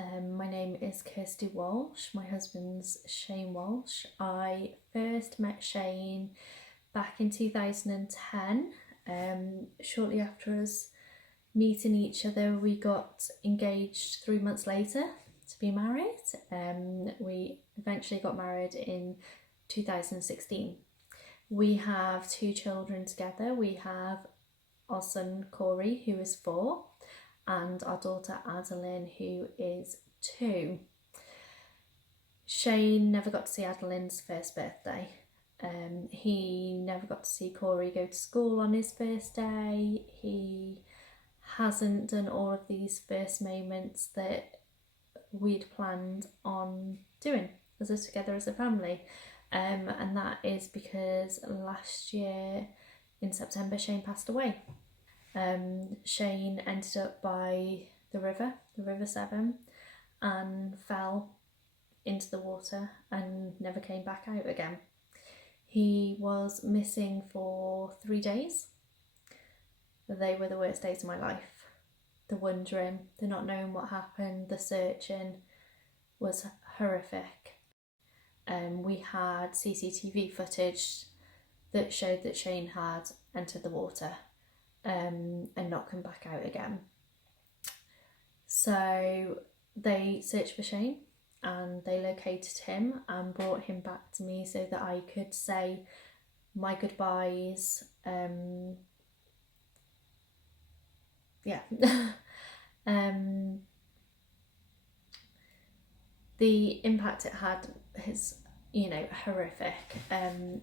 My name is Kirsty Walsh. My husband's Shane Walsh. I first met Shane back in 2010. Shortly after us meeting each other, we got engaged 3 months later to be married. We eventually got married in 2016. We have 2 children together. We have our son Corey, who is 4, and our daughter Adalynn, who is 2. Shane never got to see Adelynn's first birthday. He never got to see Corey go to school on his first day. He hasn't done all of these first moments that we'd planned on doing together as a family. And that is because last year in September Shane passed away. Shane ended up by the River Severn, and fell into the water and never came back out again. He was missing for 3 days. They were the worst days of my life. The wondering, the not knowing what happened, the searching was horrific. We had CCTV footage that showed that Shane had entered the water and not come back out again. So they searched for Shane and they located him and brought him back to me so that I could say my goodbyes. The impact it had is, horrific.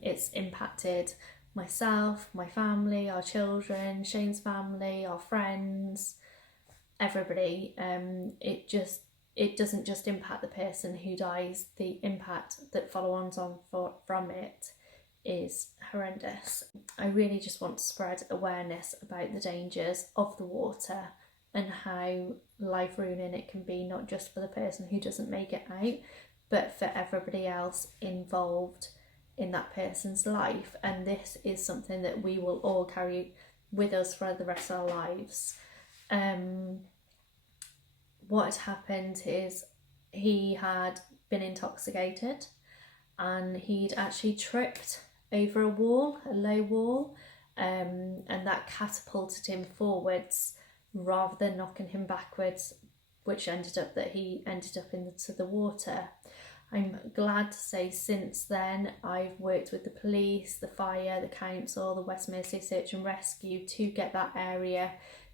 It's impacted myself, my family, our children, Shane's family, our friends, everybody. It doesn't just impact the person who dies. The impact that follows on from it is horrendous. I really just want to spread awareness about the dangers of the water and how life ruining it can be, not just for the person who doesn't make it out, but for everybody else involved in that person's life. And this is something that we will all carry with us for the rest of our lives. What had happened is he had been intoxicated and he'd actually tripped over a low wall, and that catapulted him forwards rather than knocking him backwards, which ended up that he ended up into the water. I'm glad to say since then I've worked with the police, the fire, the council, the West Mercia Search and Rescue to get that area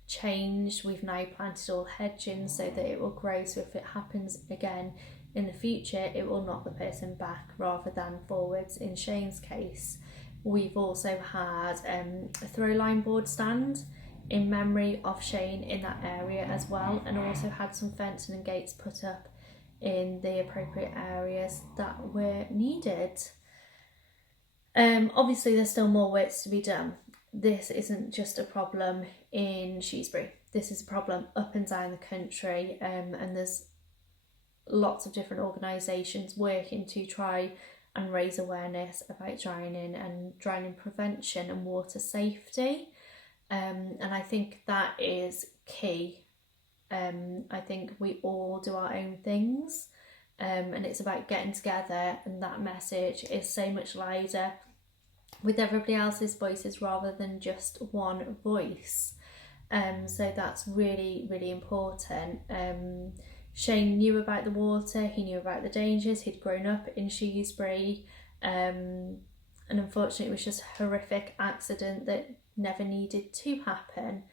changed. We've now planted all hedging so that it will grow, so if it happens again in the future it will knock the person back rather than forwards. In Shane's case, we've also had a throw line board stand in memory of Shane in that area as well, and also had some fencing and gates put up in the appropriate areas that were needed. Obviously there's still more work to be done. This isn't just a problem in Shrewsbury. This is a problem up and down the country, and there's lots of different organisations working to try and raise awareness about drowning and drowning prevention and water safety. And I think that is key. I think we all do our own things, and it's about getting together, and that message is so much louder with everybody else's voices rather than just one voice. So that's really, really important. Shane knew about the water, he knew about the dangers, he'd grown up in Shrewsbury, and unfortunately it was just a horrific accident that never needed to happen.